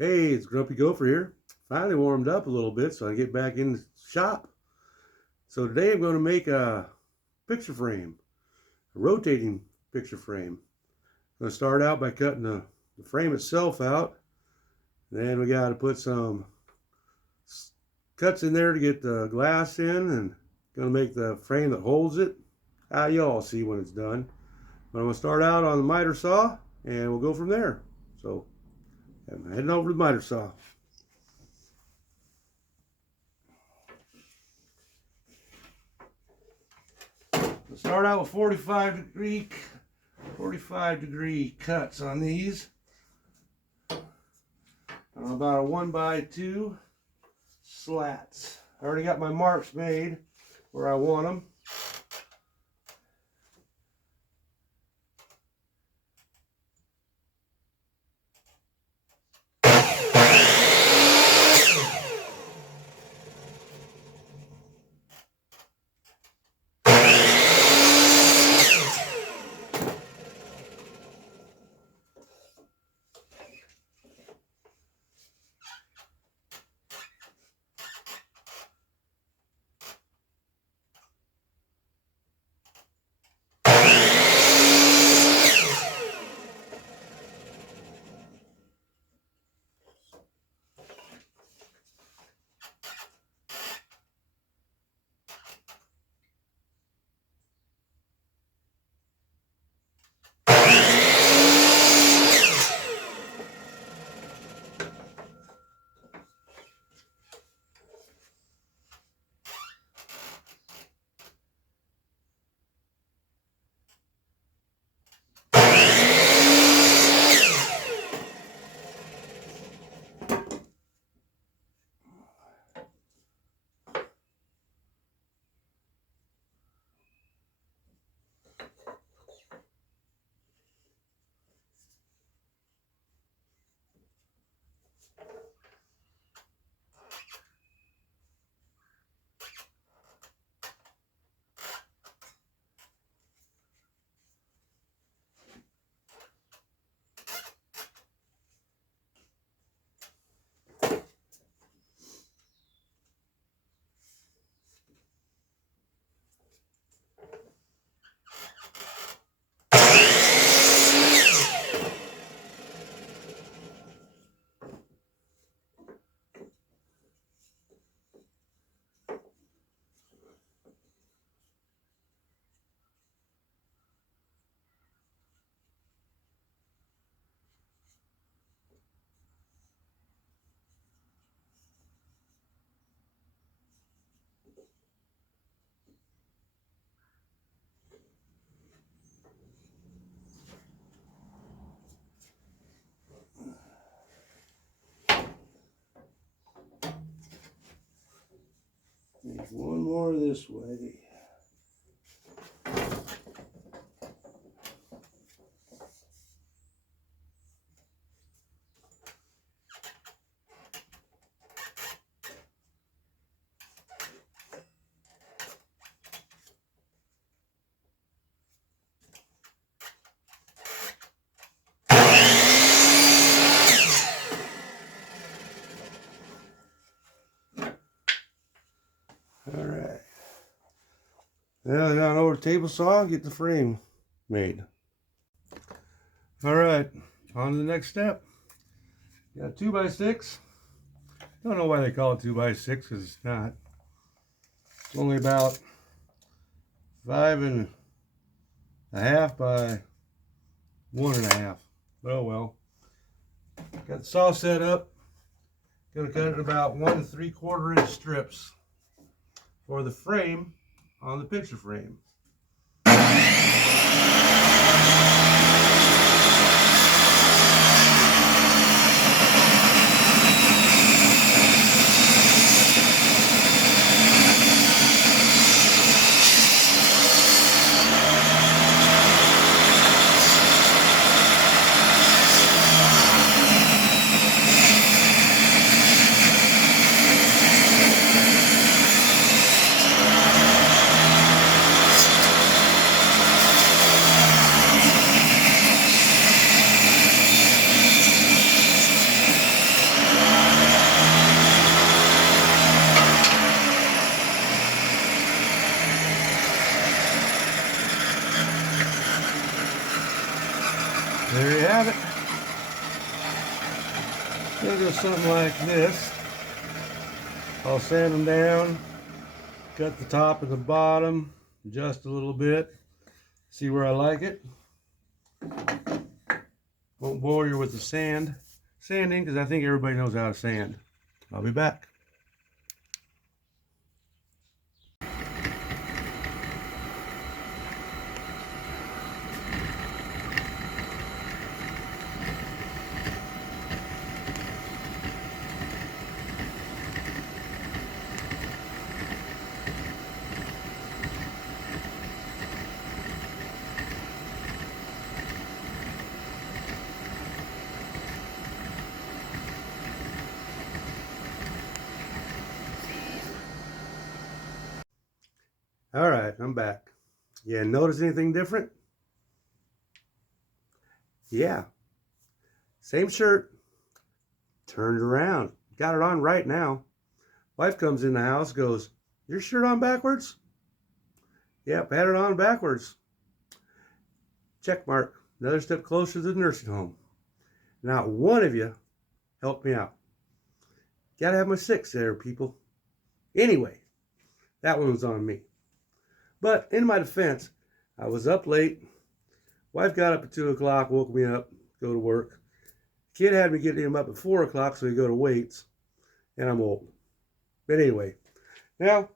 Hey, it's Grumpy Gopher here. Finally warmed up a little bit so I can get back in the shop. So today I'm going to make a picture frame, a rotating picture frame. I'm going to start out by cutting the frame itself out. Then we got to put some cuts in there to get the glass in, and going to make the frame that holds it. Y'all see when it's done. But I'm going to start out on the miter saw and we'll go from there. So I'm heading over to the miter saw. Start out with 45 degree cuts on these. About a 1x2 slats. I already got my marks made where I want them. Make one more this way. All right. Now I got over the table saw, get the frame made. All right, on to the next step. Got a 2x6. Don't know why they call it 2x6 because it's not. It's only about 5.5 by 1.5. Oh well. Got the saw set up. Gonna cut it about 1 3/4 inch strips for the frame on the picture frame. Gonna do something like this. I'll sand them down, cut the top and the bottom just a little bit, see where I like it. Won't bore you with the sanding because I think everybody knows how to sand. I'll be back. All right, I'm back. Yeah, notice anything different? Yeah, same shirt, turned it around. Got it on right now. Wife comes in the house, goes, "Your shirt on backwards?" Yep, had it on backwards. Check mark. Another step closer to the nursing home. Not one of you helped me out. Gotta have my six there, people. Anyway, that one was on me. But in my defense, I was up late. Wife got up at 2 o'clock, woke me up, go to work. Kid had me getting him up at 4 o'clock so he go to weights, and I'm old. But anyway, now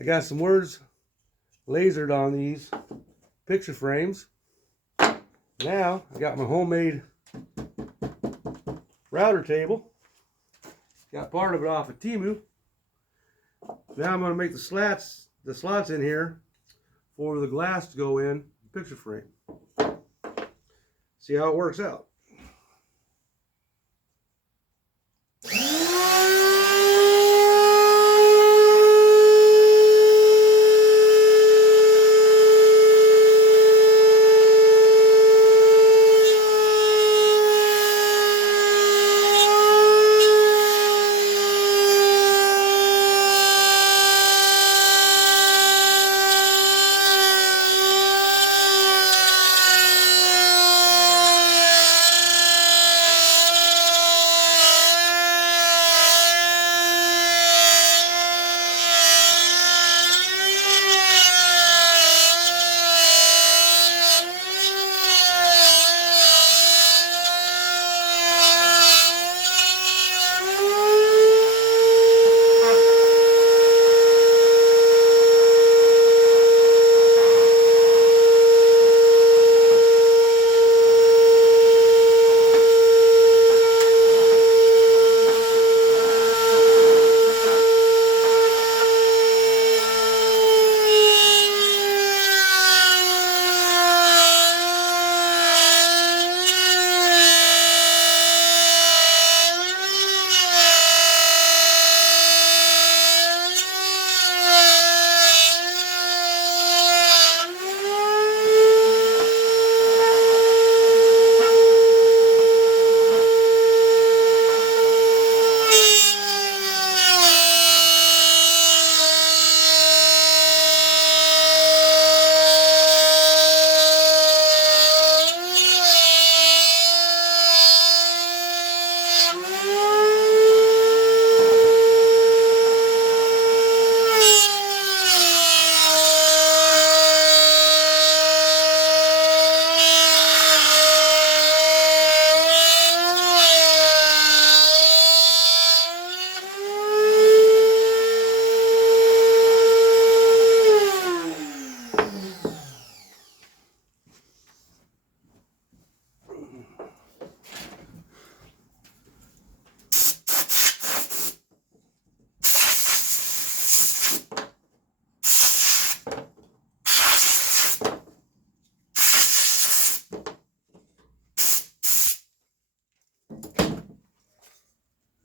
I got some words lasered on these picture frames. Now I got my homemade router table. Got part of it off of Temu. Now I'm going to make the slots in here for the glass to go in the picture frame. See how it works out.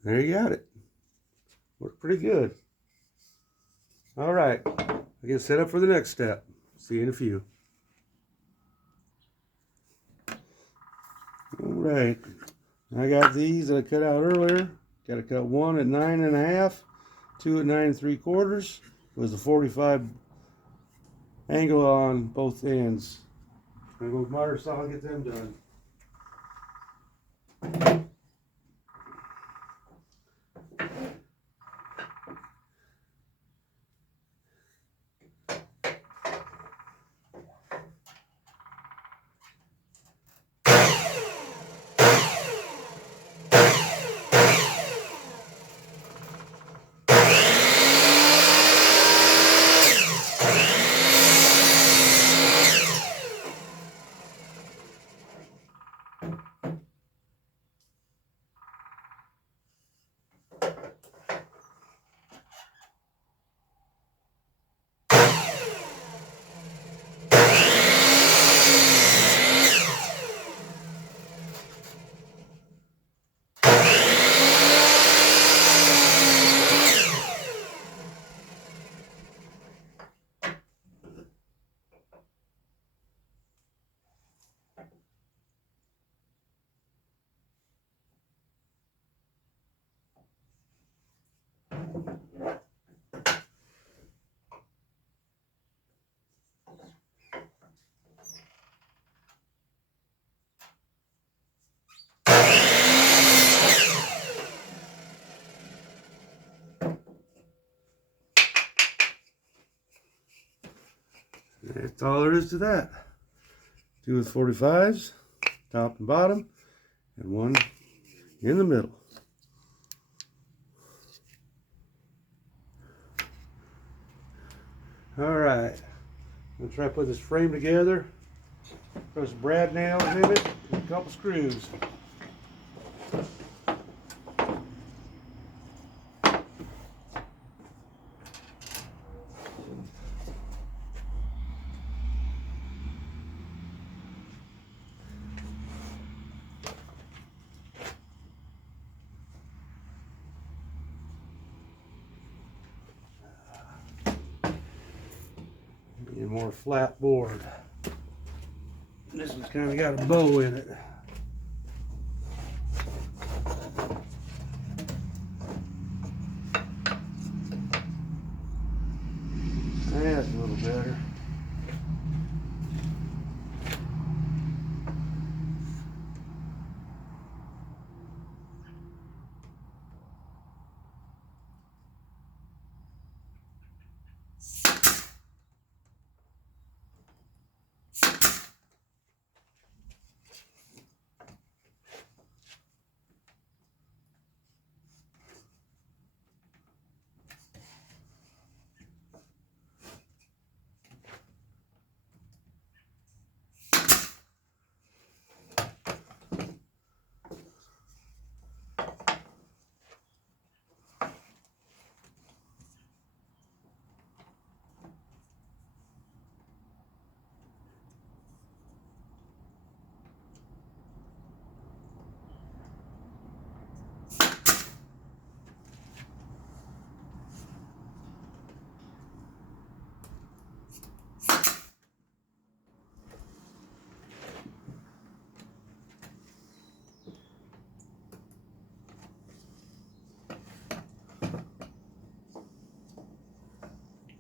There you got it. Worked pretty good. All right, I get set up for the next step. See you in a few. All right, I got these that I cut out earlier. Got to cut one at 9.5, two at 9 3/4. Was the 45 angle on both ends. I'm gonna go with miter saw and get them done. That's all there is to that. 2 with 45s, top and bottom, and one in the middle. All right, I'm gonna try to put this frame together. Put some brad nails in it and a couple screws. Need a more flat board. This one's kind of got a bow in it. That's a little better.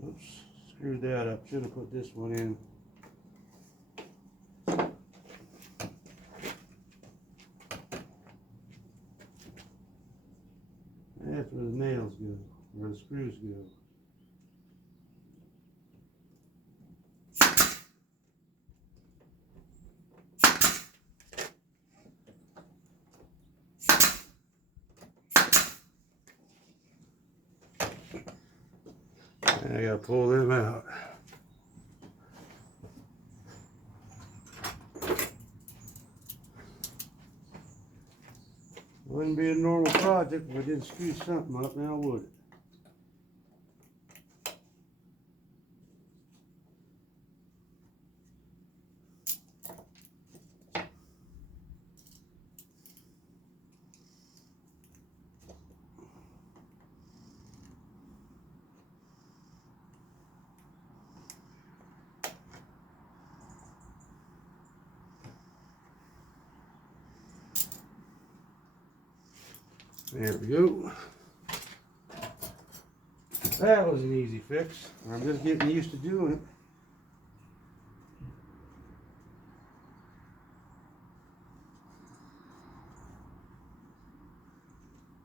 Oops, screwed that up. Should have put this one in. That's where the nails go, where the screws go. And I gotta pull them out. Wouldn't be a normal project if I didn't screw something up, now would it? There we go. That was an easy fix. I'm just getting used to doing it.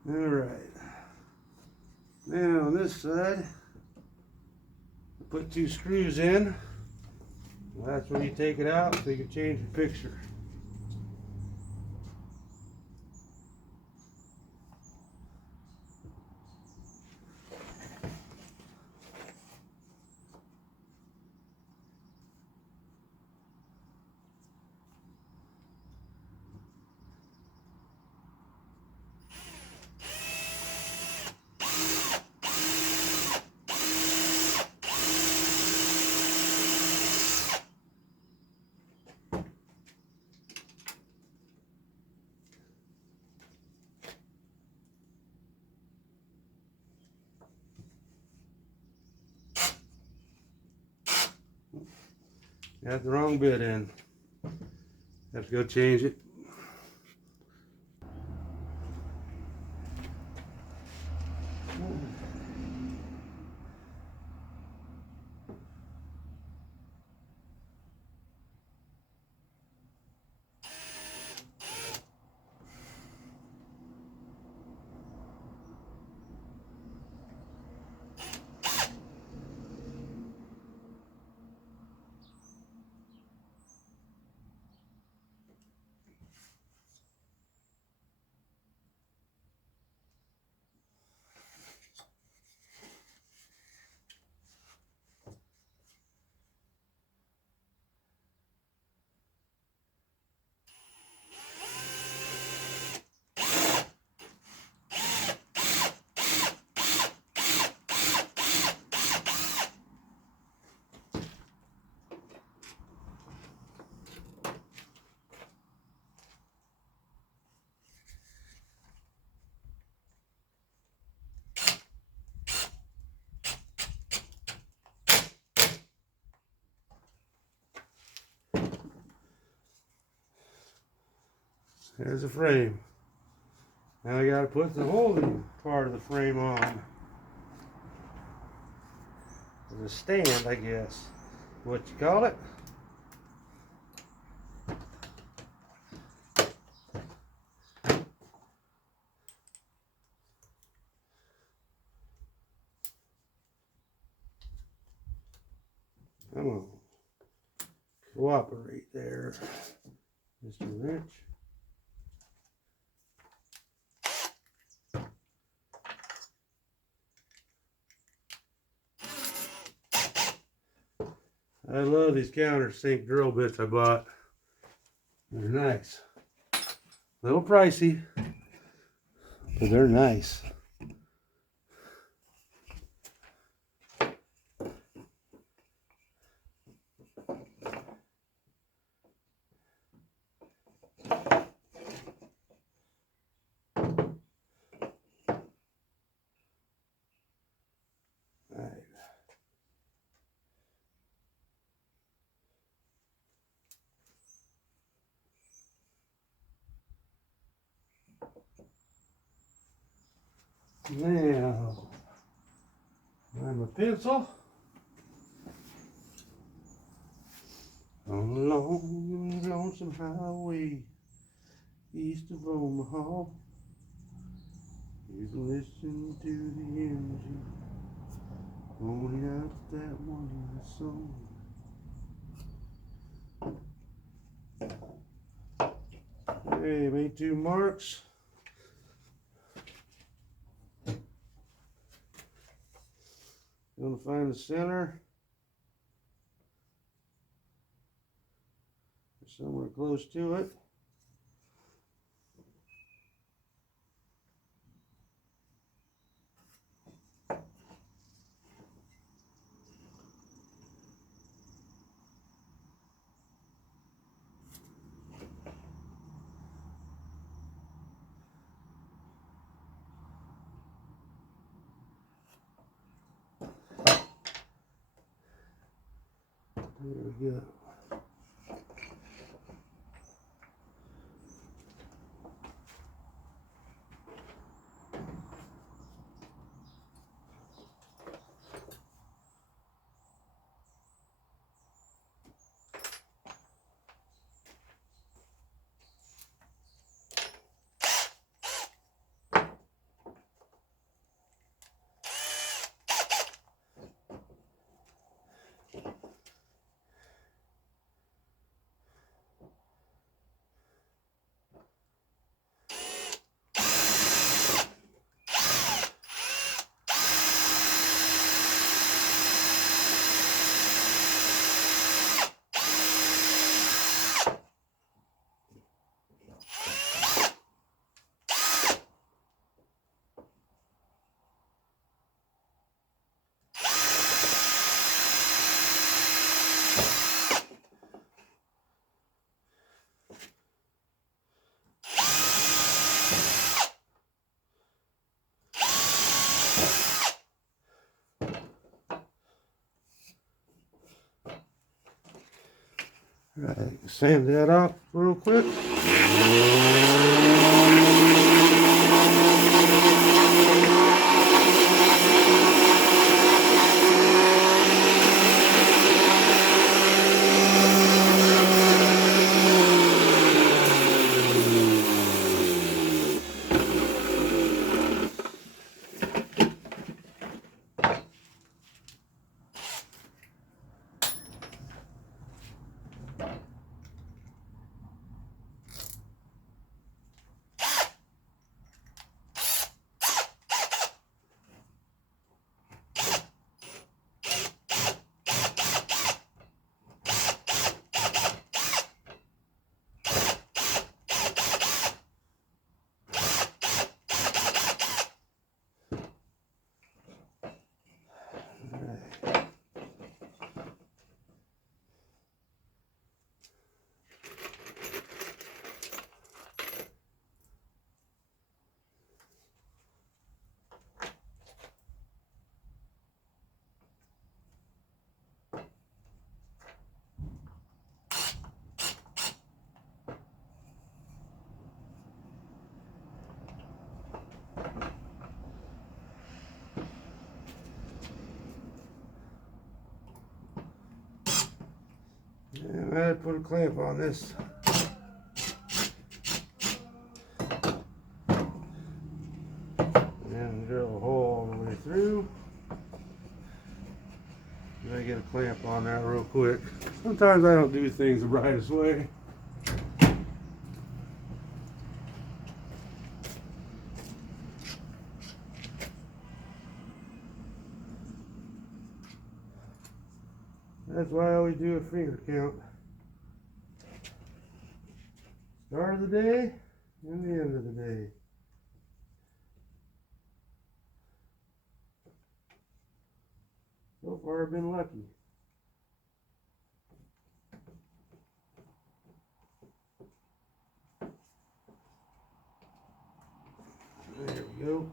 All right. Now on this side, put 2 screws in. Well, that's where you take it out so you can change the picture. Got the wrong bit in. Have to go change it. There's the frame. Now I gotta put the holding part of the frame on. The stand, I guess. What you call it? Come on. Cooperate there, Mr. Wrench. I love these countersink drill bits I bought. They're nice. A little pricey, but they're nice. Now, I'm a pencil. On a long, lonesome highway east of Omaha, you can listen to the engine going out that one song. Okay, made 2 marks. Gonna find the center. Somewhere close to it. There we go. Right, sand that off real quick. And I had to put a clamp on this. And drill a hole all the way through. And I get a clamp on that real quick. Sometimes I don't do things the brightest way. That's why I always do a finger count. Start of the day and the end of the day. So far I've been lucky. There we go.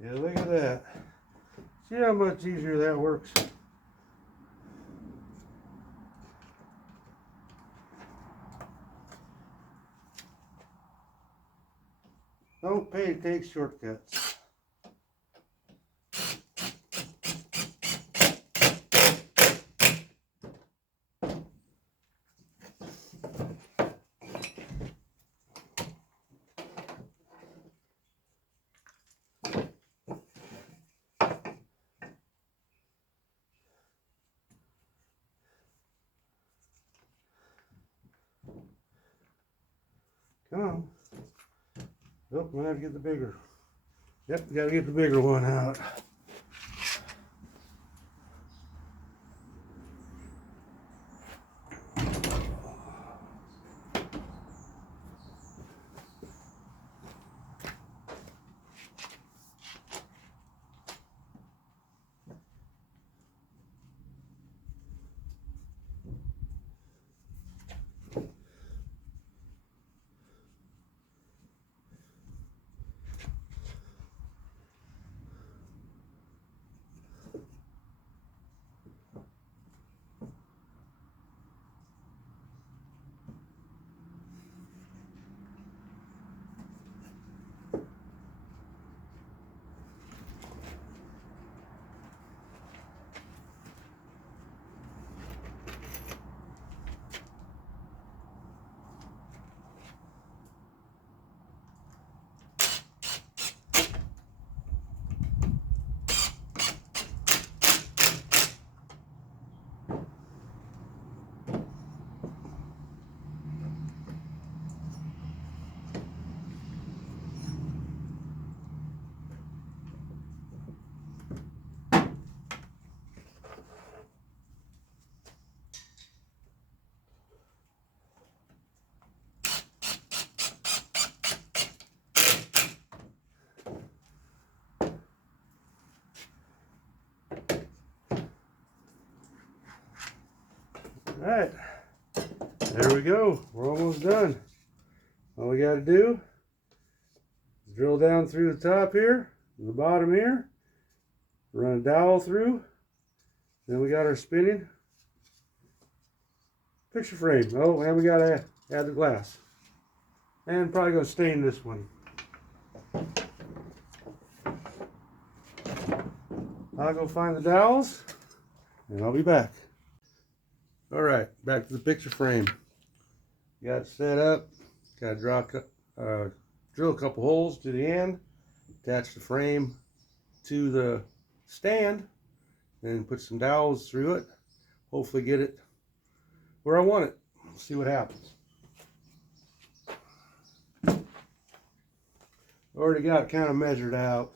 Yeah, look at that. See how much easier that works? Don't pay to take shortcuts. Come on. Oh, we have to get the bigger. Yep, we gotta get the bigger one out. All right, there we go. We're almost done. All we got to do is drill down through the top here, the bottom here, run a dowel through. Then we got our spinning picture frame. Oh, and we got to add the glass. And probably going to stain this one. I'll go find the dowels and I'll be back. All right, back to the picture frame. Got it set up. Got to drill a couple holes to the end, attach the frame to the stand, and put some dowels through it. Hopefully get it where I want it. See what happens. Already got it kind of measured out.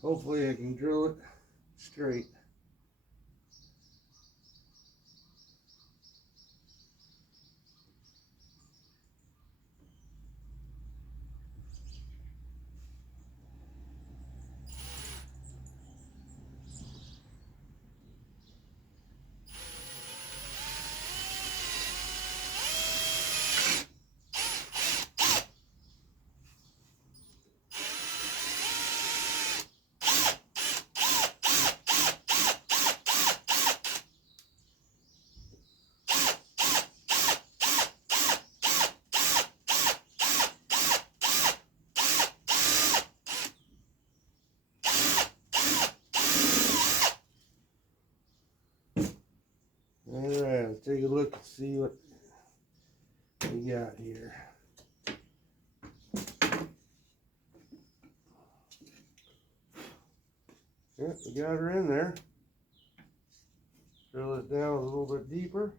Hopefully I can drill it straight. take a look and see what we got here. Yep, we got her in there. Drill it down a little bit deeper.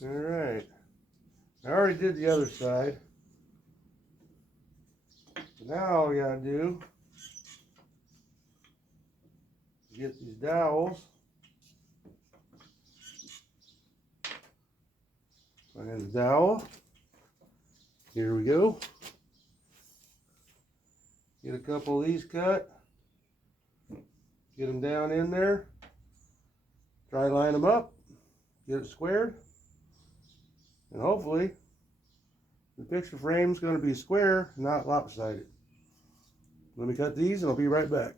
All right. I already did the other side. Now all we gotta do is get these dowels. Find the dowel. Here we go. Get a couple of these cut. Get them down in there. Try line them up. Get it squared. And hopefully the picture frame is going to be square, not lopsided. Let me cut these and I'll be right back.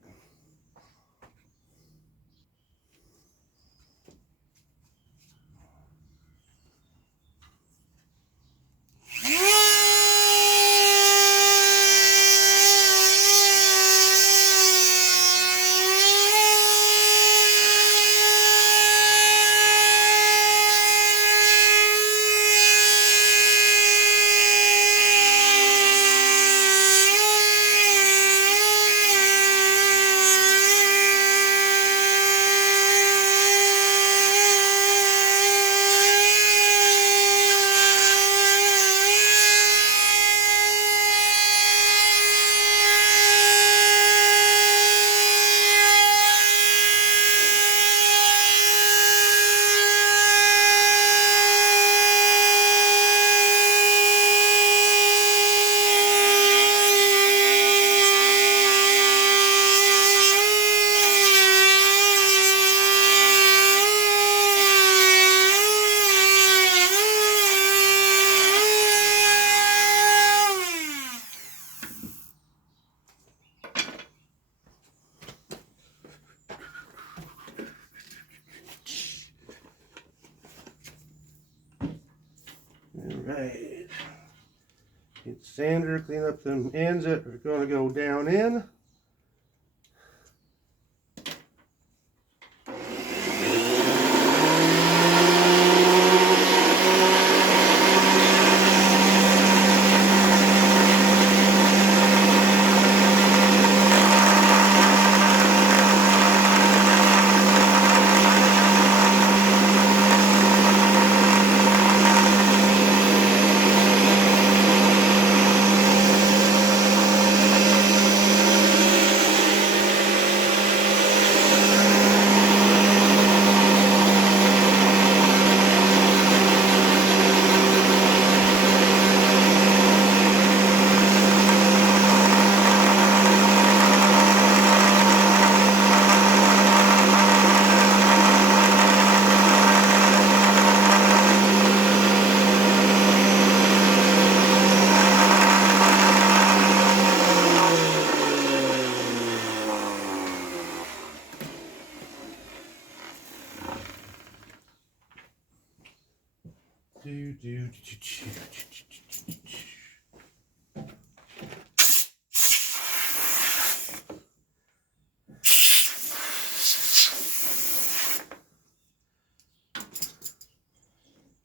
Alright. Get the sander, clean up them ends that are going to go down in.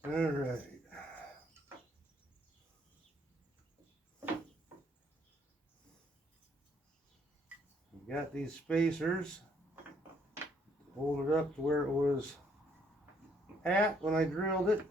All right. We got these spacers. Hold it up to where it was at when I drilled it.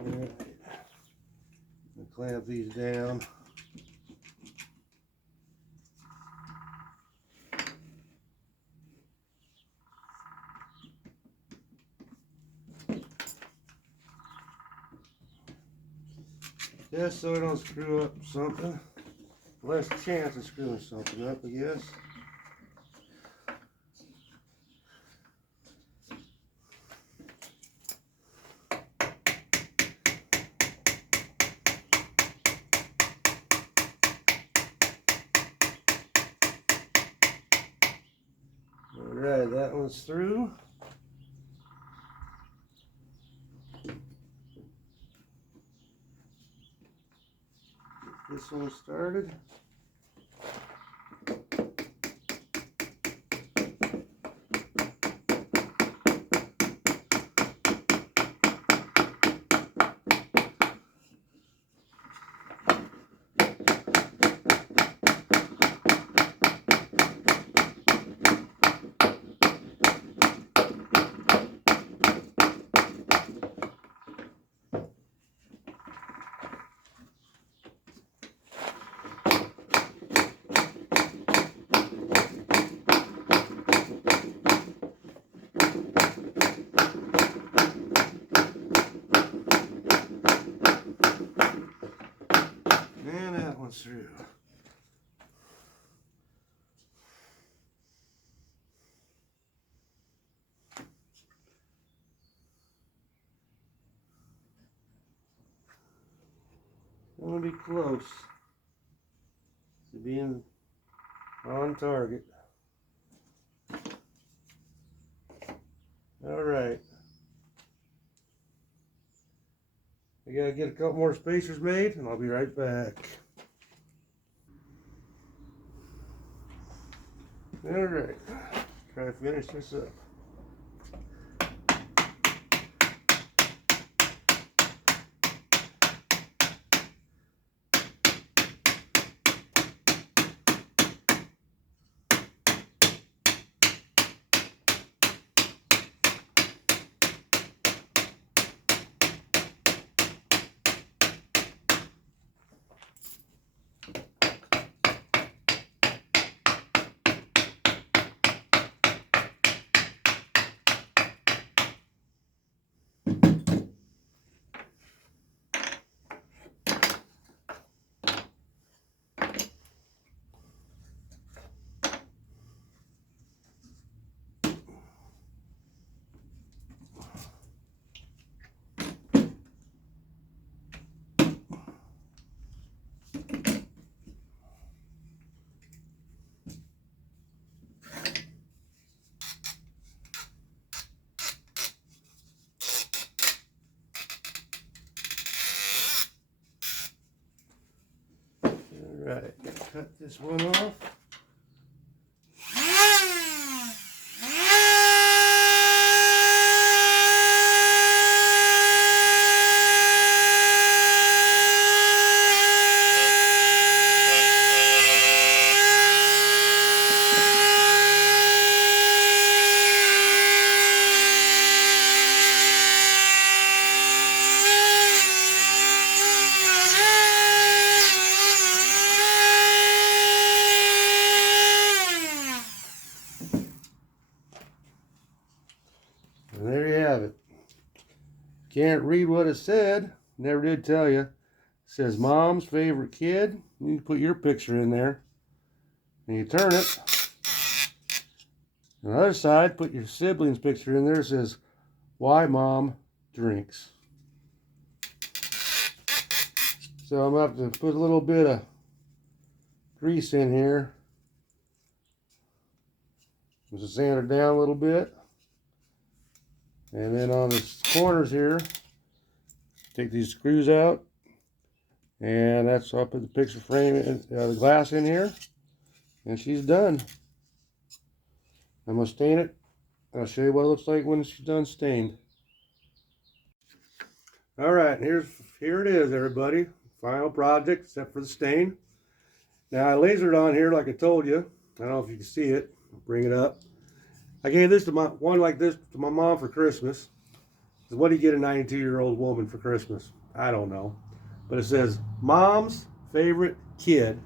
Alright. Clamp these down. just so I don't screw up something. Less chance of screwing something up, I guess. Alright, that one's through. Get this one started. And that one's through. I'm gonna be close to being on target. All right. I gotta get a couple more spacers made and I'll be right back. All right, try to finish this up. Right, cut this one off. And there you have it. Can't read what it said. Never did tell you. It says mom's favorite kid. You can put your picture in there. And you turn it. On the other side, put your sibling's picture in there. It says, why mom drinks. So I'm going to have to put a little bit of grease in here. Just sand it down a little bit. And then on the corners here, take these screws out. And that's, I'll put the picture frame, the glass in here. And she's done. I'm going to stain it. I'll show you what it looks like when she's done stained. Alright, here it is, everybody. Final project, except for the stain. Now I lasered on here like I told you. I don't know if you can see it. I'll bring it up. I gave this to one like this to my mom for Christmas. What do you get a 92-year-old woman for Christmas? I don't know. But it says, mom's favorite kid.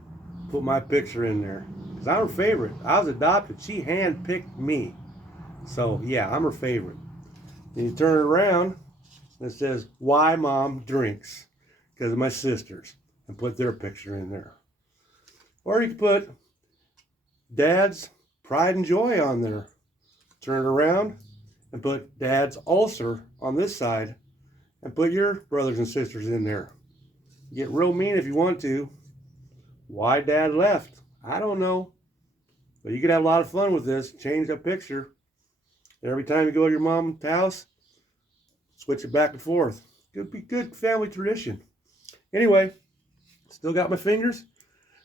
Put my picture in there. Because I'm her favorite. I was adopted. She handpicked me. So, yeah, I'm her favorite. Then you turn it around, and it says, why mom drinks. because of my sisters and put their picture in there. Or you can put Dad's pride and joy on there. Turn it around and put Dad's ulcer on this side and put your brothers and sisters in there. Get real mean if you want to. Why Dad left? I don't know. But you could have a lot of fun with this. Change the picture. Every time you go to your mom's house, switch it back and forth. Could be good family tradition. Anyway, still got my fingers.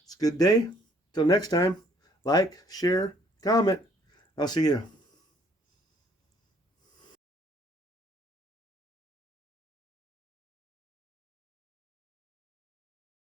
It's a good day. Till next time, like, share, comment. I'll see you.